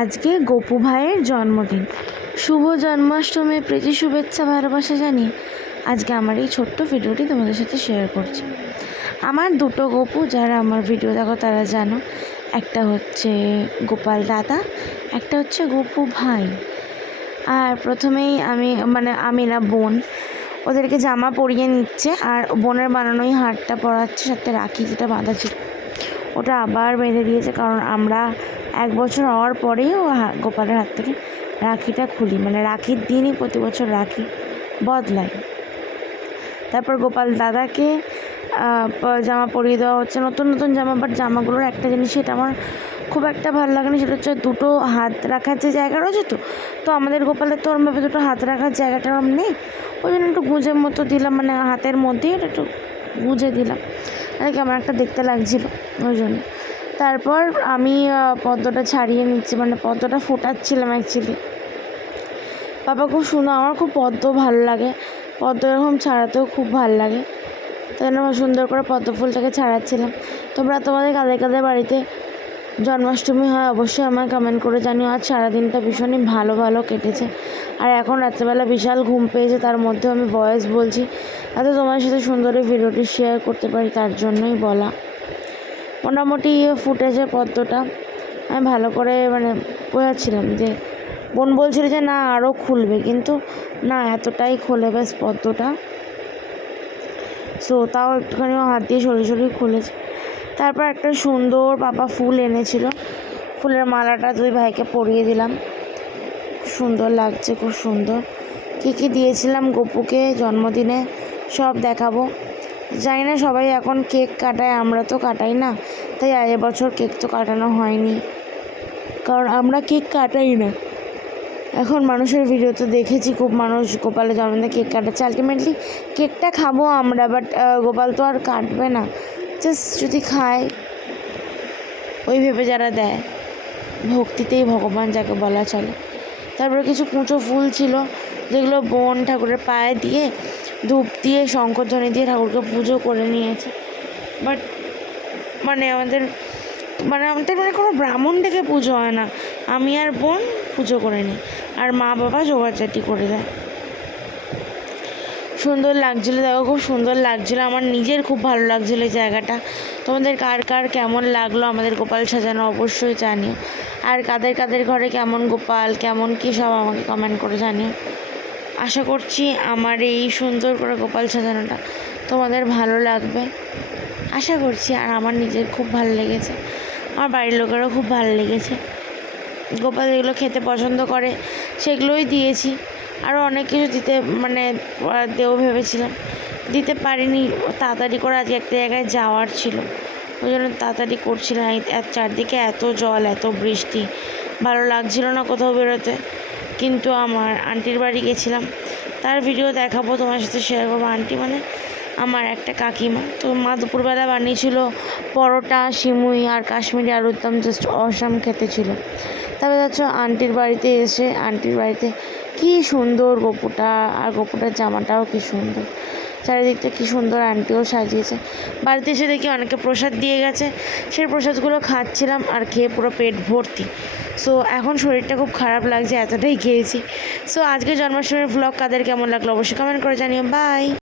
আজকে গোপু ভাইয়ের জন্মদিন। শুভ জন্মাষ্টমীর প্রীতি, শুভেচ্ছা, ভালোবাসা জানিয়ে আজকে আমার এই ছোট্ট ভিডিওটি তোমাদের সাথে শেয়ার করছি। আমার দুটো গপু, যারা আমার ভিডিও দেখো তারা জানো। একটা হচ্ছে গোপাল দাদা, একটা হচ্ছে গোপু ভাই। আর প্রথমেই আমি মানে আমি না, বোন। ওদেরকে জামা পরিয়ে নিচ্ছে আর বোনের বানানোই হারটা পরাচ্ছে, সাথে রাখি যেটা বাঁধা ছিল। ওটা আবার বেঁধে দিয়েছে, কারণ আমরা এক বছর হওয়ার পরেই ও গোপালের হাত থেকে রাখিটা খুলি। মানে রাখির দিনই প্রতি বছর রাখি বদলায় তারপর গোপাল দাদাকে জামা পরিয়ে দেওয়া হচ্ছে। নতুন নতুন জামা বাট জামাগুলোর একটা জিনিস সেটা আমার খুব একটা ভালো লাগেনি, সেটা হচ্ছে দুটো হাত রাখার যে জায়গা রয়েছে তো তো আমাদের গোপালের তো ওরমভাবে দুটো হাত রাখার জায়গাটা ওরম নেই। ওই জন্য একটু গুঁজের মতো দিলাম মানে হাতের মধ্যেই একটু গুঁজে দিলাম। কেমন একটা দেখতে লাগছিল, ওই জন্য। তারপর আমি পদ্মটা ছাড়িয়ে নিচ্ছি মানে পদ্মটা ফোটাচ্ছিলাম অ্যাকচুয়ালি বাবা খুব সুন্দর, আমার খুব পদ্ম ভালো লাগে। পদ্ম এরকম ছাড়াতেও খুব ভালো লাগে। তাই জন্য সুন্দর করে পদ্ম ফুলটাকে ছাড়াচ্ছিলাম। তোমরা তোমাদের কাদের কাদের বাড়িতে জন্মাষ্টমী হয়, অবশ্যই আমার কমেন্ট করে জানিও। আজ সারাদিনটা ভীষণই ভালো ভালো কেটেছে। আর এখন রাত্রেবেলা বিশাল ঘুম পেয়েছে, তার মধ্যেও আমি ভয়েস বলছি। যাতে তোমার সাথে সুন্দর ভিডিওটি শেয়ার করতে পারি, তার জন্যই বলা। মোটামুটি ফুটেছে পদ্মটা। আমি ভালো করে মানে বোঝাচ্ছিলাম যে, বোন বলছিল যে না আরও খুলবে। কিন্তু না, এতটাই খোলে ব্যাস পদ্মটা। সো তাও একটুখানি হাত দিয়ে সরিয়ে সরিয়ে খুলেছে। তারপর একটা সুন্দর পাপা ফুল এনেছিল। ফুলের মালাটা দুই ভাইকে পরিয়ে দিলাম। সুন্দর লাগছে, খুব সুন্দর। কী কী দিয়েছিলাম গপুকে জন্মদিনে সব দেখাবো। জানি না সবাই এখন কেক কাটায়, আমরা তো কাটাই না। তাই আজ বছর কেক তো কাটানো হয়নি। কারণ আমরা কেক কাটাই না। এখন মানুষের ভিডিও তো দেখেছি, খুব মানুষ গোপালের জন্মদিনে কেক কাটাচ্ছে আলটিমেটলি কেকটা খাব আমরা বাট গোপাল তো আর কাটবে না। জাস্ট যদি খায়, ওই ভেবে যারা দেয়, ভক্তিতেই ভগবান যাকে বলা চলে। তারপরে কিছু কুঁচো ফুল ছিল, যেগুলো বোন ঠাকুরের পায়ে দিয়ে, ধূপ দিয়ে, শঙ্করধ্বনি দিয়ে ঠাকুরকে পুজো করে নিয়েছে। বাট মানে আমাদের মানে আমাদের মানে কোনো ব্রাহ্মণ ডেকে পুজো হয় না। আমি আর বোন পুজো করে নিই। আর মা বাবা জোগাড়চাটি করে দেয়। সুন্দর লাগছিল, দেখো খুব সুন্দর লাগছিল। আমার নিজের খুব ভালো লাগছিল এই জায়গাটা। তোমাদের কার কার কেমন লাগল আমাদের গোপাল সাজানো অবশ্যই জানিও। আর কাদের কাদের ঘরে কেমন গোপাল, কেমন কী সব আমাকে কমেন্ট করে জানিও। আশা করছি আমার এই সুন্দর করে গোপাল সাজানোটা তোমাদের ভালো লাগবে। আশা করছি আর আমার নিজের খুব ভালো লেগেছে। আমার বাড়ির লোকেরও খুব ভালো লেগেছে। গোপাল যেগুলো খেতে পছন্দ করে, সেগুলোই দিয়েছি। আরও অনেক কিছু দিতে মানে দেবো ভেবেছিলাম। দিতে পারিনি, তাড়াতাড়ি করে আজকে একটা জায়গায় যাওয়ার ছিল। ওই জন্য তাড়াতাড়ি করছিলাম। চারদিকে এত জল, এত বৃষ্টি। ভালো লাগছিল না কোথাও বেরোতে। কিন্তু আমার আন্টির বাড়ি গেছিলাম। তার ভিডিও দেখাবো, তোমার সাথে শেয়ার করব। আন্টি মানে আমার একটা কাকিমা। তো মা দুপুরবেলা বানিয়েছিল পরোটা, সিমুই আর কাশ্মীরি আলুর দম জাস্ট অসাম খেতে ছিল। তারপরে হচ্ছে আন্টির বাড়িতে এসে, আন্টির বাড়িতে, কি সুন্দর গপুটা, আর গপুটার জামাটাও কি সুন্দর। চারিদিকটা কি সুন্দর, আন্টিও সাজিয়েছে। বাড়িতে এসে দেখি অনেকে প্রসাদ দিয়ে গেছে। সেই প্রসাদগুলো খাচ্ছিলাম আর খেয়ে পুরো পেট ভর্তি। সো এখন শরীরটা খুব খারাপ লাগছে, এতটাই খেয়েছি। সো আজকে জন্মাষ্টমীর ব্লগ কাদের কেমন লাগল অবশ্যই কমেন্ট করে জানিও। বাই